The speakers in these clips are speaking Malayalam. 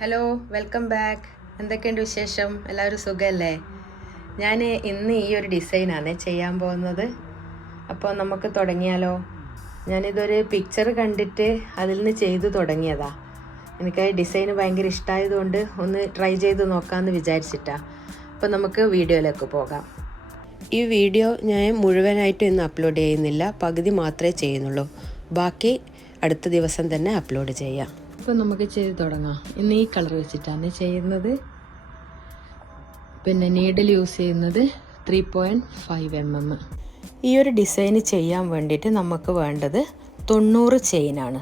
Hello, welcome back. എന്തൊക്കെയുണ്ട് വിശേഷം? എല്ലാവരും സുഖമല്ലേ? ഞാൻ ഇന്ന് ഈ ഒരു ഡിസൈനാണ് ചെയ്യാൻ പോകുന്നത്. അപ്പോൾ നമുക്ക് തുടങ്ങിയാലോ? ഞാനിതൊരു പിക്ചർ കണ്ടിട്ട് അതിൽ നിന്ന് ചെയ്തു തുടങ്ങിയതാ. എനിക്ക് ഡിസൈൻ ഭയങ്കര ഇഷ്ടമായതുകൊണ്ട് ഒന്ന് ട്രൈ ചെയ്ത് നോക്കാമെന്ന് വിചാരിച്ചിട്ടാ. അപ്പോൾ നമുക്ക് വീഡിയോയിലേക്ക് പോകാം. ഈ വീഡിയോ ഞാൻ മുഴുവനായിട്ട് ഇന്ന് അപ്ലോഡ് ചെയ്യുന്നില്ല, പകുതി മാത്രമേ ചെയ്യുന്നുള്ളൂ. ബാക്കി അടുത്ത ദിവസം തന്നെ അപ്ലോഡ് ചെയ്യാം. ഇപ്പോൾ നമുക്ക് ചെയ്ത് തുടങ്ങാം. ഇന്ന് ഈ കളർ വെച്ചിട്ടാണ് ചെയ്യുന്നത്. പിന്നെ നീഡിൽ യൂസ് ചെയ്യുന്നത് 3.5 mm. ഈ ഒരു ഡിസൈൻ ചെയ്യാൻ വേണ്ടിയിട്ട് നമുക്ക് വേണ്ടത് 90 ചെയിനാണ്.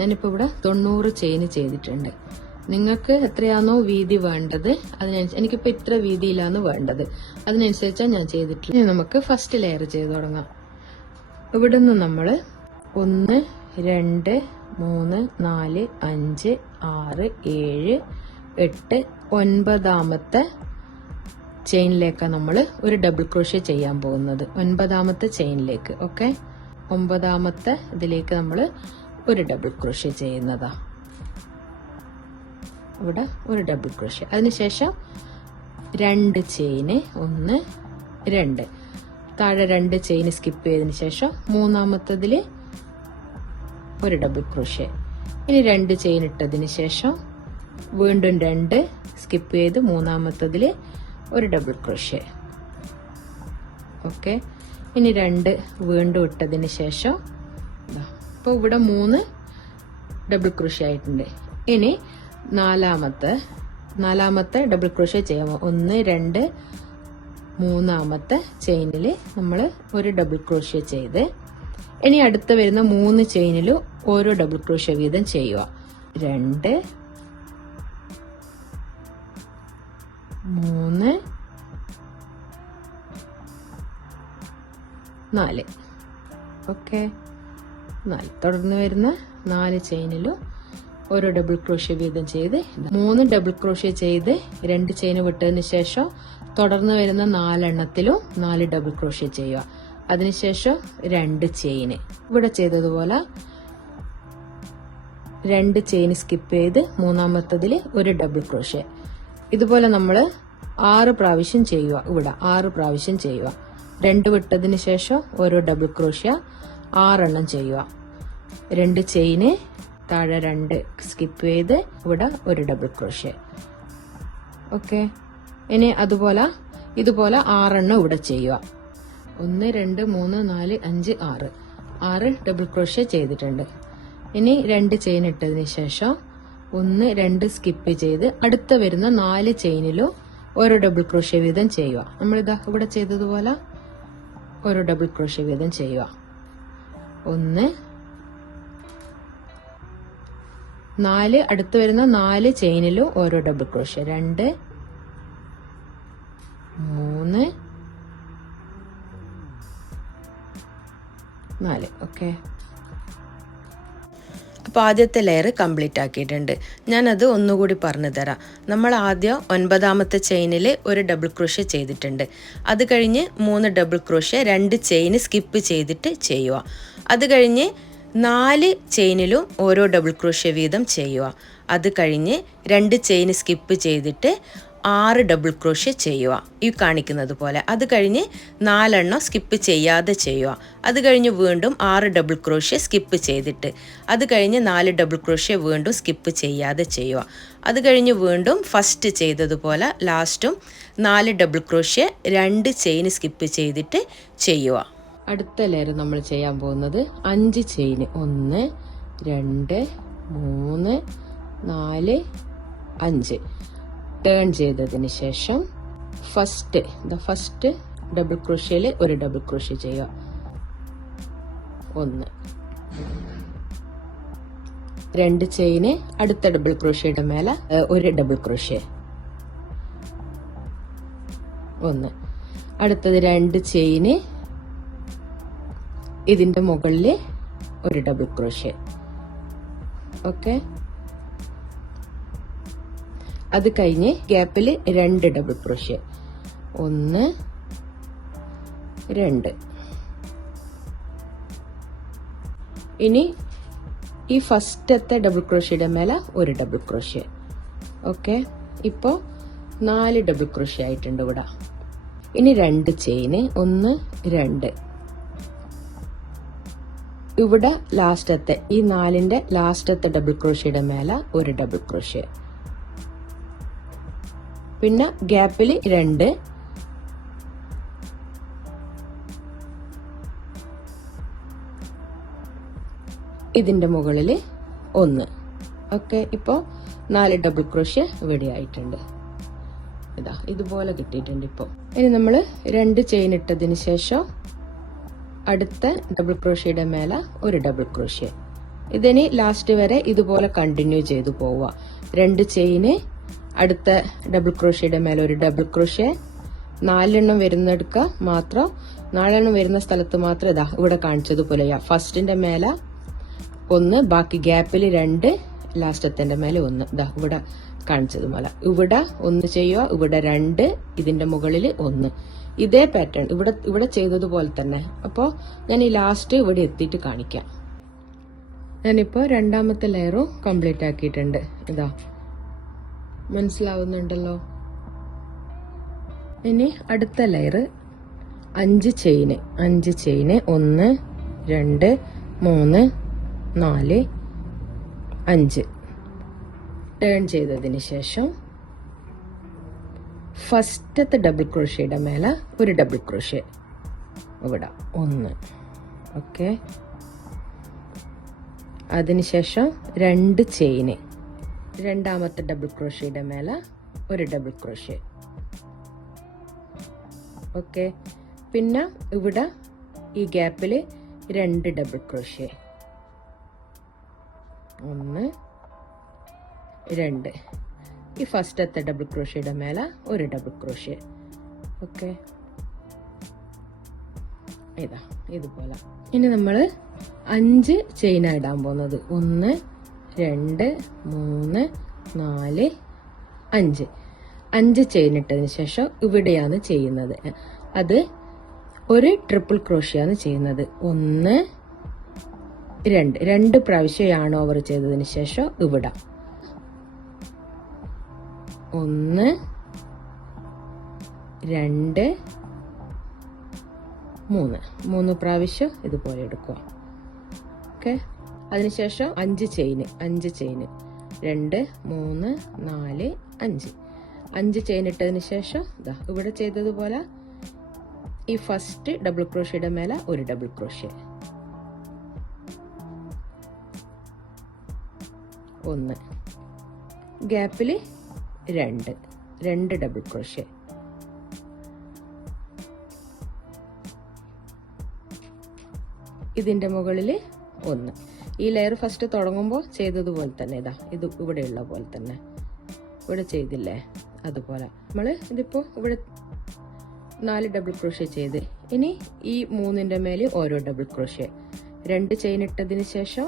ഞാനിപ്പോൾ ഇവിടെ 90 ചെയിൻ ചെയ്തിട്ടുണ്ട്. നിങ്ങൾക്ക് എത്രയാണോ വീതി വേണ്ടത് അതിനനുസരിച്ച്, എനിക്കിപ്പോൾ ഇത്ര വീതിയിലാണ് വേണ്ടത്, അതിനനുസരിച്ചാണ് ഞാൻ ചെയ്തിട്ടുള്ളത്. ഇനി നമുക്ക് ഫസ്റ്റ് ലെയർ ചെയ്ത് തുടങ്ങാം. ഇവിടെ നിന്ന് നമ്മൾ 1 2 3 4 5 6 7 8 9ാമത്തെ ചെയിനിലേക്കാണ് നമ്മൾ ഒരു ഡബിൾ ക്രോഷ്യ ചെയ്യാൻ പോകുന്നത്. 9ാമത്തെ ചെയിനിലേക്ക്. ഓക്കെ, 9ാമത്തെ ഇതിലേക്ക് നമ്മൾ ഒരു ഡബിൾ ക്രോഷ്യ ചെയ്യുന്നതാ. ഇവിടെ ഒരു ഡബിൾ ക്രോഷ്യ, അതിനുശേഷം 2 ചെയിന്, 1 2 താഴെ 2 ചെയിൻ സ്കിപ്പ് ചെയ്തതിന് ശേഷം 3ാമത്തതിൽ ഒരു ഡബിൾ ക്രോഷ്യ. ഇനി 2 ചെയിൻ ഇട്ടതിന് ശേഷം വീണ്ടും 2 സ്കിപ്പ് ചെയ്ത് 3ാമത്തതിൽ ഒരു ഡബിൾ ക്രോഷ്യ. ഓക്കെ, ഇനി 2 വീണ്ടും ഇട്ടതിന് ശേഷം ഇപ്പോൾ ഇവിടെ 3 ഡബിൾ ക്രോഷ്യ ആയിട്ടുണ്ട്. ഇനി നാലാമത്തെ ഡബിൾ ക്രോഷ്യ ചെയ്യാമോ? 1 2 3ാമത്തെ ചെയിനിൽ നമ്മൾ ഒരു ഡബിൾ ക്രോഷ്യ ചെയ്ത് ഇനി അടുത്ത വരുന്ന 3 ചെയിനിലും ഓരോ ഡബിൾ ക്രോഷ്യ വീതം ചെയ്യുക. 2 3 4. ഓക്കെ, 4. തുടർന്ന് വരുന്ന 4 ചെയിനിലും ഓരോ ഡബിൾ ക്രോഷ്യ വീതം ചെയ്ത് 3 ഡബിൾ ക്രോഷ്യ ചെയ്ത് 2 ചെയിൻ വിട്ടതിന് ശേഷം തുടർന്ന് വരുന്ന 4 എണ്ണത്തിലും 4 ഡബിൾ ക്രോഷ്യ ചെയ്യുക. അതിനുശേഷം 2 ചെയിന് ഇവിടെ ചെയ്തതുപോലെ 2 ചെയിൻ സ്കിപ്പ് ചെയ്ത് 3ാമത്തതിൽ ഒരു ഡബിൾ ക്രോഷ്യ. ഇതുപോലെ നമ്മൾ 6 പ്രാവശ്യം ചെയ്യുക. ഇവിടെ 6 പ്രാവശ്യം ചെയ്യുക. 2 വിട്ടതിന് ശേഷം ഓരോ ഡബിൾ ക്രോഷ്യ 6 എണ്ണം ചെയ്യുക. 2 ചെയിന് താഴെ 2 സ്കിപ്പ് ചെയ്ത് ഇവിടെ ഒരു ഡബിൾ ക്രോഷ്യ. ഓക്കെ, ഇനി ഇതുപോലെ 6 എണ്ണം ഇവിടെ ചെയ്യുക. 1 2 3 4 5 6 ഡബിൾ ക്രോഷ്യ ചെയ്തിട്ടുണ്ട്. ഇനി 2 ചെയിൻ ഇട്ടതിന് ശേഷം 1 2 സ്കിപ്പ് ചെയ്ത് അടുത്ത വരുന്ന 4 ചെയിനിലും ഓരോ ഡബിൾ ക്രോഷ്യ വീതം ചെയ്യുക. നമ്മളിതാ ഇവിടെ ചെയ്തതുപോലെ ഓരോ ഡബിൾ ക്രോഷ്യ വീതം ചെയ്യുക. 1 4 അടുത്ത് വരുന്ന 4 ചെയിനിലും ഓരോ ഡബിൾ ക്രോഷ്യ. 2 3 4. ഓക്കെ, അപ്പോൾ ആദ്യത്തെ ലെയർ കംപ്ലീറ്റ് ആക്കിയിട്ടുണ്ട്. ഞാനത് ഒന്നുകൂടി പറഞ്ഞു തരാം. നമ്മൾ ആദ്യം 9ാമത്തെ ചെയിനിൽ ഒരു ഡബിൾ ക്രോഷ്യ ചെയ്തിട്ടുണ്ട്. അത് കഴിഞ്ഞ് 3 ഡബിൾ ക്രോഷ്യ 2 ചെയിൻ സ്കിപ്പ് ചെയ്തിട്ട് ചെയ്യുക. അത് കഴിഞ്ഞ് 4 ചെയിനിലും ഓരോ ഡബിൾ ക്രോഷ്യ വീതം ചെയ്യുക. അത് കഴിഞ്ഞ് 2 ചെയിൻ സ്കിപ്പ് ചെയ്തിട്ട് 6 ഡബിൾ ക്രോഷ്യ ചെയ്യുക, ഈ കാണിക്കുന്നത് പോലെ. അത് കഴിഞ്ഞ് 4 എണ്ണം സ്കിപ്പ് ചെയ്യാതെ ചെയ്യുക. അത് കഴിഞ്ഞ് വീണ്ടും 6 ഡബിൾ ക്രോഷ്യ സ്കിപ്പ് ചെയ്തിട്ട് അത് കഴിഞ്ഞ് 4 ഡബിൾ ക്രോഷ്യ വീണ്ടും സ്കിപ്പ് ചെയ്യാതെ ചെയ്യുക. അത് കഴിഞ്ഞ് വീണ്ടും ഫസ്റ്റ് ചെയ്തതുപോലെ ലാസ്റ്റും 4 ഡബിൾ ക്രോഷ്യ 2 ചെയിൻ സ്കിപ്പ് ചെയ്തിട്ട് ചെയ്യുക. അടുത്ത ലെയർ നമ്മൾ ചെയ്യാൻ പോകുന്നത് 5 ചെയിൻ. 1 2 3 4 5 ടേൺ ചെയ്തതിന് ശേഷം ഫസ്റ്റ് ഡബിൾ ക്രോഷ്യയിൽ ഒരു ഡബിൾ ക്രോഷ്യ ചെയ്യുക. 1 2 ചെയിന് അടുത്ത ഡബിൾ ക്രോഷ്യയുടെ മേലെ ഒരു ഡബിൾ ക്രോഷ്യ. 1 അടുത്തത് 2 ചെയിന് ഇതിന്റെ മുകളിൽ ഒരു ഡബിൾ ക്രോഷ്യ. ഓക്കെ, അത് കഴിഞ്ഞ് ഗ്യാപ്പിൽ 2 ഡബിൾ ക്രോഷ്യ. 1 2. ഇനി ഈ ഫസ്റ്റത്തെ ഡബിൾ ക്രോഷ്യയുടെ മേലെ ഒരു ഡബിൾ ക്രോഷ്യ. ഓക്കെ, ഇപ്പോൾ 4 ഡബിൾ ക്രോഷ്യ ആയിട്ടുണ്ട് ഇവിടെ. ഇനി 2 ചെയിന്, 1 2. ഇവിടെ ലാസ്റ്റത്തെ ഈ 4ന്റെ ലാസ്റ്റത്തെ ഡബിൾ ക്രോഷ്യയുടെ മേലെ ഒരു ഡബിൾ ക്രോഷ്യ, പിന്നെ ഗ്യാപ്പിൽ 2, ഇതിന്റെ മുകളിൽ 1. ഓക്കെ, ഇപ്പോൾ 4 ഡബിൾ ക്രോഷ്യ ഇവിടെ ആയിട്ടുണ്ട്. ഇതാ ഇതുപോലെ കിട്ടിയിട്ടുണ്ട്. ഇപ്പോൾ ഇനി നമ്മൾ 2 ചെയിൻ ഇട്ടതിന് ശേഷം അടുത്ത ഡബിൾ ക്രോഷ്യയുടെ മേലെ ഒരു ഡബിൾ ക്രോഷ്യ. ഇതിനി ലാസ്റ്റ് വരെ ഇതുപോലെ കണ്ടിന്യൂ ചെയ്തു പോവുക. 2 ചെയിന്, അടുത്ത ഡബിൾ ക്രോഷ്യയുടെ മേലെ ഒരു ഡബിൾ ക്രോഷ്യ, 4 എണ്ണം വരുന്നെടുക്കുക മാത്രം. 4 എണ്ണം വരുന്ന സ്ഥലത്ത് മാത്രം ഇതാ ഇവിടെ കാണിച്ചതുപോലെ ഫസ്റ്റിന്റെ മേലെ 1, ബാക്കി ഗ്യാപ്പിൽ 2, ലാസ്റ്റത്തിന്റെ മേലെ 1. ഇതാ ഇവിടെ കാണിച്ചതുപോലെ ഇവിടെ 1 ചെയ്യുക, ഇവിടെ 2, ഇതിന്റെ മുകളിൽ 1. ഇതേ പാറ്റേൺ ഇവിടെ ചെയ്തതുപോലെ തന്നെ. അപ്പോൾ ഞാൻ ഈ ലാസ്റ്റ് ഇവിടെ എത്തിയിട്ട് കാണിക്കാം. ഞാനിപ്പോൾ രണ്ടാമത്തെ ലെയറും കംപ്ലീറ്റ് ആക്കിയിട്ടുണ്ട്. ഇതാ മനസ്സിലാവുന്നുണ്ടല്ലോ. ഇനി അടുത്ത ലെയർ 5 ചെയിന് 1 2 3 4 5 ടേൺ ചെയ്തതിന് ശേഷം ഫസ്റ്റത്തെ ഡബിൾ ക്രോഷ്യയുടെ മേലെ ഒരു ഡബിൾ ക്രോഷ്യ ഇവിടെ 1. ഓക്കെ, അതിനുശേഷം 2 ചെയിന്, രണ്ടാമത്തെ ഡബിൾ ക്രോഷ്യയുടെ മേലെ ഒരു ഡബിൾ ക്രോഷ്യ. ഓക്കെ, പിന്നെ ഇവിടെ ഈ ഗ്യാപ്പിൽ 2 ഡബിൾ ക്രോഷ്യ, 1 2. ഈ ഫസ്റ്റത്തെ ഡബിൾ ക്രോഷ്യയുടെ മേലെ ഒരു ഡബിൾ ക്രോഷ്യ. ഓക്കെ, ഇതാ ഇതുപോലെ. ഇനി നമ്മൾ 5 ചെയിനാ ഇടാൻ പോകുന്നത്. 1 2 3 4 5. 5 ചെയിൻ ഇട്ടതിന് ശേഷം ഇവിടെയാണ് ചെയ്യുന്നത്. അത് ഒരു ട്രിപ്പിൾ ക്രോഷ്യാണ് ചെയ്യുന്നത്. 1 2 പ്രാവശ്യം യാൺ ഓവർ ചെയ്തതിന് ശേഷം ഇവിടെ 1 2 3 പ്രാവശ്യം ഇതുപോലെ എടുക്കുക. ഓക്കെ, അതിനുശേഷം 5 ചെയിന് 2 3 4 5. 5 ചെയിൻ ഇട്ടതിന് ശേഷം ഇവിടെ ചെയ്തതുപോലെ ഈ ഫസ്റ്റ് ഡബിൾ ക്രോഷ്യയുടെ മേലെ ഒരു ഡബിൾ ക്രോഷ്യ, 1 ഗ്യാപ്പിൽ 2 ഡബിൾ ക്രോഷ്യ. ഇതിന്റെ മുകളിൽ 1. ഈ ലെയർ ഫസ്റ്റ് തുടങ്ങുമ്പോൾ ചെയ്തതുപോലെ തന്നെ ഇതാ ഇത് ഇവിടെയുള്ള പോലെ തന്നെ ഇവിടെ ചെയ്തില്ലേ അതുപോലെ നമ്മൾ ഇതിപ്പോ ഇവിടെ 4 ഡബിൾ ക്രോഷ്യ ചെയ്ത്. ഇനി ഈ 3ന്റെ മേലെ ഓരോ ഡബിൾ ക്രോഷ്യ. 2 ചെയിൻ ഇട്ടതിന് ശേഷം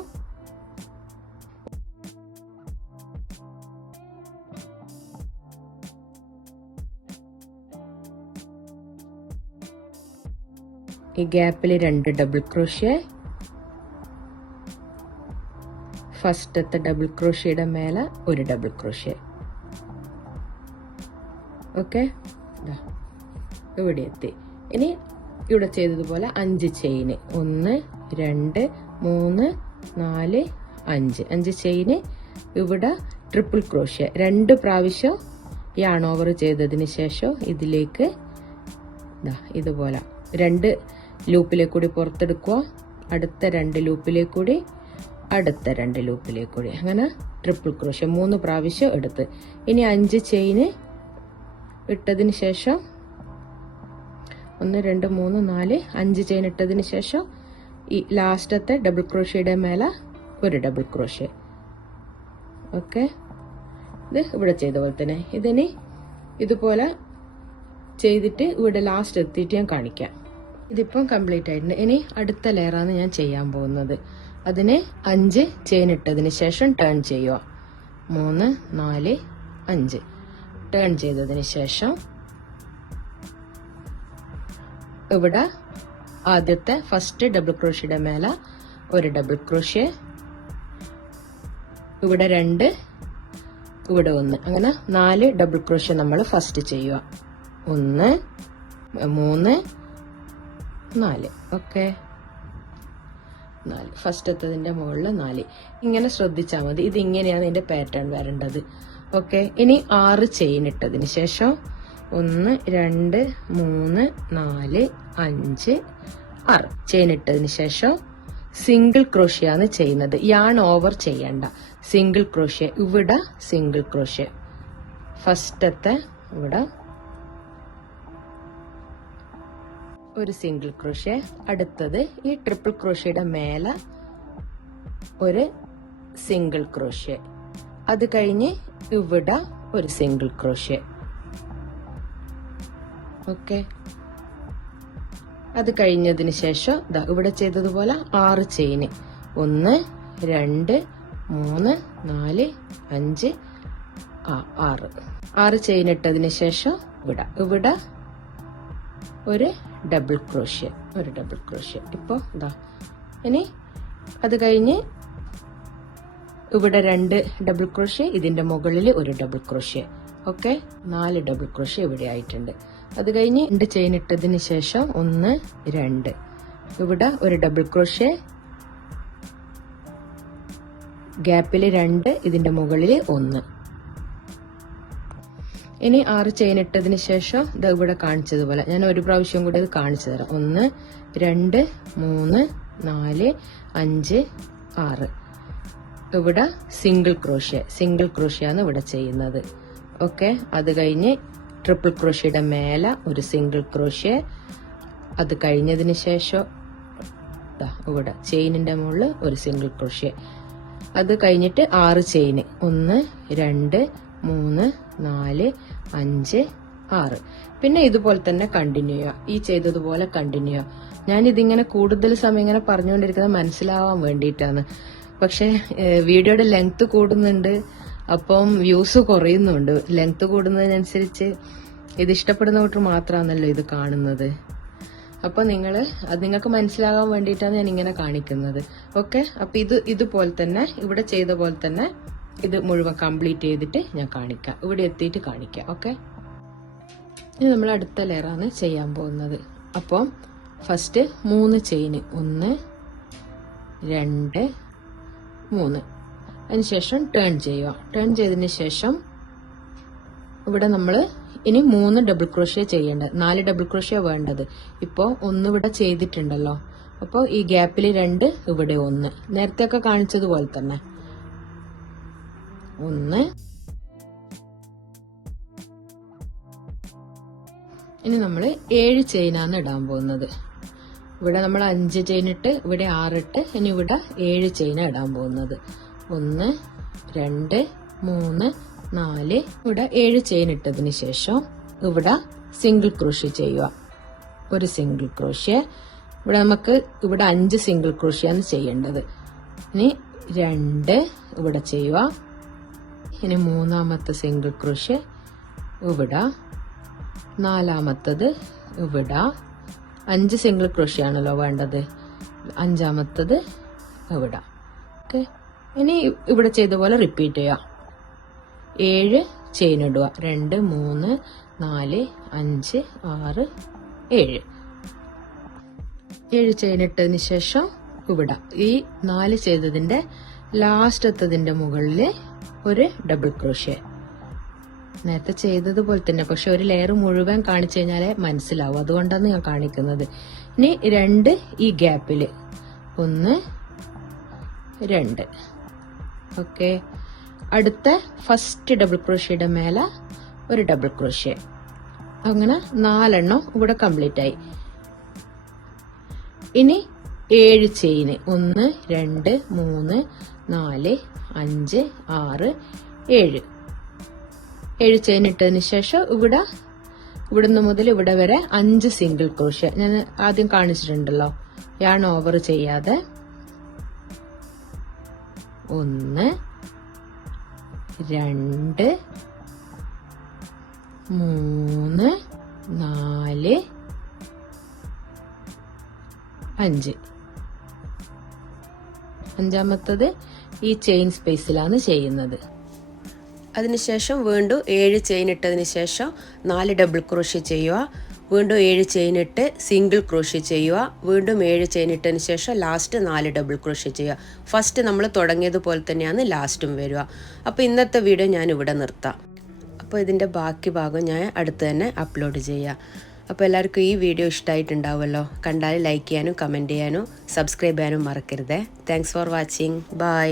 ഈ ഗ്യാപ്പിൽ 2 ഡബിൾ ക്രോഷ്യ, ഫസ്റ്റത്തെ ഡബിൾ ക്രോഷ്യയുടെ മേലെ ഒരു ഡബിൾ ക്രോഷ്യ. ഓക്കെ, ഇവിടെ എത്തി. ഇനി ഇവിടെ ചെയ്തതുപോലെ 5 ചെയിന് 1 2 3 4 5 ചെയിന് ഇവിടെ ട്രിപ്പിൾ ക്രോഷ്യ 2 പ്രാവശ്യം യാൺ ഓവർ ചെയ്തതിന് ശേഷം ഇതിലേക്ക് ഇതുപോലെ 2 ലൂപ്പിലേക്ക് കൂടി പുറത്തെടുക്കുക, അടുത്ത 2 ലൂപ്പിലേക്ക് കൂടി, അടുത്ത 2 ലൂപ്പിലേക്ക് കൂടി, അങ്ങനെ ട്രിപ്പിൾ ക്രോഷ്യ 3 പ്രാവശ്യം എടുത്ത്. ഇനി 5 ചെയിന് ഇട്ടതിന് ശേഷം 1 2 3 4 5 ചെയിൻ ഇട്ടതിന് ശേഷം ഈ ലാസ്റ്റത്തെ ഡബിൾ ക്രോഷ്യയുടെ മേലെ ഒരു ഡബിൾ ക്രോഷ്യ. ഓക്കെ, ഇത് ഇവിടെ ചെയ്ത പോലെ തന്നെ. ഇതിനി ഇതുപോലെ ചെയ്തിട്ട് ഇവിടെ ലാസ്റ്റ് എത്തിയിട്ട് ഞാൻ കാണിക്കാം. ഇതിപ്പം കംപ്ലീറ്റ് ആയിട്ടുണ്ട്. ഇനി അടുത്ത ലെയറാണ് ഞാൻ ചെയ്യാൻ പോകുന്നത്. അതിന് 5 ചെയിൻ ഇട്ടതിന് ശേഷം ടേൺ ചെയ്യുക. 3 4 5 ടേൺ ചെയ്തതിന് ശേഷം ഇവിടെ ആദ്യത്തെ ഫസ്റ്റ് ഡബിൾ ക്രോഷ്യയുടെ മേലെ ഒരു ഡബിൾ ക്രോഷ്യ, ഇവിടെ 2, ഇവിടെ 1. അങ്ങനെ 4 ഡബിൾ ക്രോഷ്യ നമ്മൾ ഫസ്റ്റ് ചെയ്യുക. 1 3 4. ഓക്കെ, 4 ഫസ്റ്റത്തതിന്റെ മുകളിൽ 4. ഇങ്ങനെ ശ്രദ്ധിച്ചാൽ മതി. ഇതിങ്ങനെയാണ് ഇതിന്റെ പാറ്റേൺ വരേണ്ടത്. ഓക്കെ, ഇനി 6 ചെയിൻ ഇട്ടതിന് ശേഷം 1 2 3 4 5 6 ചെയിൻ ഇട്ടതിന് ശേഷം സിംഗിൾ ക്രോഷ്യാണ് ചെയ്യുന്നത്. യാൺ ഓവർ ചെയ്യണ്ട. സിംഗിൾ ക്രോഷ്യ ഇവിടെ, സിംഗിൾ ക്രോഷ്യ ഫസ്റ്റത്തെ ഇവിടെ ഒരു സിംഗിൾ ക്രോഷ്യ, അടുത്തത് ഈ ട്രിപ്പിൾ ക്രോഷ്യയുടെ മേലെ ഒരു സിംഗിൾ ക്രോഷ്യ, അത് കഴിഞ്ഞ് ഇവിടെ ഒരു സിംഗിൾ ക്രോഷ്യ. ഓക്കെ, അത് കഴിഞ്ഞതിന് ശേഷം ഇവിടെ ചെയ്തതുപോലെ 6 ചെയിന് 1 2 3 4 5 6 ചെയിൻ ഇട്ടതിന് ശേഷം ഇവിടെ ഒരു ഡബിൾ ക്രോഷ്യ, ഇപ്പൊ ഇനി അത് കഴിഞ്ഞ് ഇവിടെ 2 ഡബിൾ ക്രോഷ്യ, ഇതിന്റെ മുകളിൽ ഒരു double crochet. Okay, 4 double crochet ഇവിടെ ആയിട്ടുണ്ട്. അത് കഴിഞ്ഞ് 2 ചെയിൻ ഇട്ടതിന് ശേഷം 1 2 ഇവിടെ ഒരു ഡബിൾ ക്രോഷ്യ, ഗ്യാപ്പിൽ 2, ഇതിന്റെ മുകളിൽ 1. ഇനി 6 ചെയിൻ ഇട്ടതിന് ശേഷം ഇവിടെ കാണിച്ചതുപോലെ ഞാൻ ഒരു പ്രാവശ്യം കൂടി അത് കാണിച്ചു തരാം. 1 2 3 4 5 6 ഇവിടെ സിംഗിൾ ക്രോഷ്യാണ് ഇവിടെ ചെയ്യുന്നത്. ഓക്കെ, അത് കഴിഞ്ഞ് ട്രിപ്പിൾ ക്രോഷ്യയുടെ മേലെ ഒരു സിംഗിൾ ക്രോഷ്യ, അത് കഴിഞ്ഞതിന് ശേഷം ഇവിടെ ചെയിനിന്റെ മുകളിൽ ഒരു സിംഗിൾ ക്രോഷ്യ, അത് കഴിഞ്ഞിട്ട് 6 ചെയിന് 1 2 3 4 5 6. പിന്നെ ഇതുപോലെ തന്നെ കണ്ടിന്യൂ ചെയ്യുക. ഈ ചെയ്തതുപോലെ കണ്ടിന്യൂ ചെയ്യുക. ഞാൻ ഇതിങ്ങനെ കൂടുതൽ സമയം ഇങ്ങനെ പറഞ്ഞുകൊണ്ടിരിക്കുന്നത് മനസ്സിലാവാൻ വേണ്ടിയിട്ടാണ്. പക്ഷെ വീഡിയോയുടെ ലെങ്ത് കൂടുന്നുണ്ട്, അപ്പം വ്യൂസ് കുറയുന്നുണ്ട്. ലെങ്ത് കൂടുന്നതിനനുസരിച്ച് ഇത് ഇഷ്ടപ്പെടുന്ന കൂട്ടർ മാത്രമാണല്ലോ ഇത് കാണുന്നത്. അപ്പൊ നിങ്ങൾക്ക് മനസ്സിലാകാൻ വേണ്ടിയിട്ടാണ് ഞാൻ ഇങ്ങനെ കാണിക്കുന്നത്. ഓക്കെ, അപ്പൊ ഇതുപോലെ തന്നെ ഇവിടെ ചെയ്ത പോലെ തന്നെ ഇത് മുഴുവൻ കംപ്ലീറ്റ് ചെയ്തിട്ട് ഞാൻ കാണിക്കാം, ഇവിടെ എത്തിയിട്ട് കാണിക്കാം. ഓക്കെ, ഇനി നമ്മൾ അടുത്ത ലെയറാണ് ചെയ്യാൻ പോകുന്നത്. അപ്പം ഫസ്റ്റ് 3 ചെയിന് 1 2 3, അതിനുശേഷം ടേൺ ചെയ്യുക. ടേൺ ചെയ്തതിന് ശേഷം ഇവിടെ നമ്മൾ ഇനി 3 ഡബിൾ ക്രോഷ്യ ചെയ്യേണ്ടത്, 4 ഡബിൾ ക്രോഷ്യ വേണ്ടത്. ഇപ്പോ 1 ഇവിടെ ചെയ്തിട്ടുണ്ടല്ലോ, അപ്പോൾ ഈ ഗ്യാപ്പിൽ 2, ഇവിടെ 1, നേരത്തെ ഒക്കെ കാണിച്ചതുപോലെ തന്നെ 1. ഇനി നമ്മൾ 7 ചെയിനാണ് ഇടാൻ പോകുന്നത്. ഇവിടെ നമ്മൾ 5 ചെയിൻ ഇട്ട്, ഇവിടെ 6 ഇട്ട്, ഇനി ഇവിടെ 7 ചെയിനാണ് ഇടാൻ പോകുന്നത്. 1 2 3 4 ഇവിടെ 7 ചെയിൻ ഇട്ടതിന് ശേഷം ഇവിടെ സിംഗിൾ ക്രോഷ്യ ചെയ്യുക. ഒരു സിംഗിൾ ക്രോഷ്യ, ഇവിടെ നമുക്ക് ഇവിടെ 5 സിംഗിൾ ക്രോഷ്യാണ് ചെയ്യേണ്ടത്. ഇനി 2 ഇവിടെ ചെയ്യുക. ഇനി 3ാമത്തെ സിംഗിൾ ക്രോഷ്യ ഇവിടെ, 4ാമത്തത് ഇവിടെ, 5 സിംഗിൾ ക്രോഷ്യ ആണല്ലോ വേണ്ടത്, 5ാമത്തത് ഇവിടെ. ഓക്കെ, ഇനി ഇവിടെ ചെയ്ത പോലെ റിപ്പീറ്റ് ചെയ്യുക. 7 ചെയിൻ ഇടുക. 2 3 4 5 6 7 ചെയിൻ ഇട്ടതിന് ശേഷം ഇവിടെ ഈ 4 ചെയ്തതിന്റെ ലാസ്റ്റത്തതിന്റെ മുകളിൽ ഒരു ഡബിൾ ക്രോഷ്യ, നേരത്തെ ചെയ്തതുപോലെ തന്നെ, പക്ഷെ ഒരു ലെയർ മുഴുവൻ കാണിച്ചു കഴിഞ്ഞാലേ മനസ്സിലാവും, അതുകൊണ്ടാണ് ഞാൻ കാണിക്കുന്നത്. ഇനി 2 ഈ ഗ്യാപ്പില് 1 2. ഓക്കെ, അടുത്ത ഫസ്റ്റ് ഡബിൾ ക്രോഷ്യയുടെ മേലെ ഒരു ഡബിൾ ക്രോഷ്യ, അങ്ങനെ 4 എണ്ണം ഇവിടെ കംപ്ലീറ്റ് ആയി. ഇനി 7 ചെയിന് 1 2 3 4 5 6 7 ചെയിൻ ഇട്ടതിന് ശേഷം ഇവിടുന്ന് മുതൽ ഇവിടെ വരെ 5 സിംഗിൾ ക്രോഷ്യ ഞാൻ ആദ്യം കാണിച്ചിട്ടുണ്ടല്ലോ, യാൺ ഓവർ ചെയ്യാതെ. 1 2 3 4 5. 5ാമത്തത് ഈ ചെയിൻ സ്പേസിലാണ് ചെയ്യുന്നത്. അതിനുശേഷം വീണ്ടും 7 ചെയിൻ ഇട്ടതിന് ശേഷം 4 ഡബിൾ ക്രോഷ്യ ചെയ്യുക. വീണ്ടും 7 ചെയിൻ ഇട്ട് സിംഗിൾ ക്രോഷ്യ ചെയ്യുക. വീണ്ടും 7 ചെയിൻ ഇട്ടതിന് ശേഷം ലാസ്റ്റ് 4 ഡബിൾ ക്രോഷ്യ ചെയ്യുക. ഫസ്റ്റ് നമ്മൾ തുടങ്ങിയതുപോലെ തന്നെയാണ് ലാസ്റ്റും വരിക. അപ്പോൾ ഇന്നത്തെ വീഡിയോ ഞാൻ ഇവിടെ നിർത്താം. അപ്പോൾ ഇതിൻ്റെ ബാക്കി ഭാഗം ഞാൻ അടുത്ത് തന്നെ അപ്ലോഡ് ചെയ്യാം. അപ്പോൾ എല്ലാവർക്കും ഈ വീഡിയോ ഇഷ്ടമായിട്ടുണ്ടാവുമല്ലോ. കണ്ടാൽ ലൈക്ക് ചെയ്യാനും കമൻറ്റ് ചെയ്യാനും സബ്സ്ക്രൈബ് ചെയ്യാനും മറക്കരുതേ. Thanks for watching. ബൈ.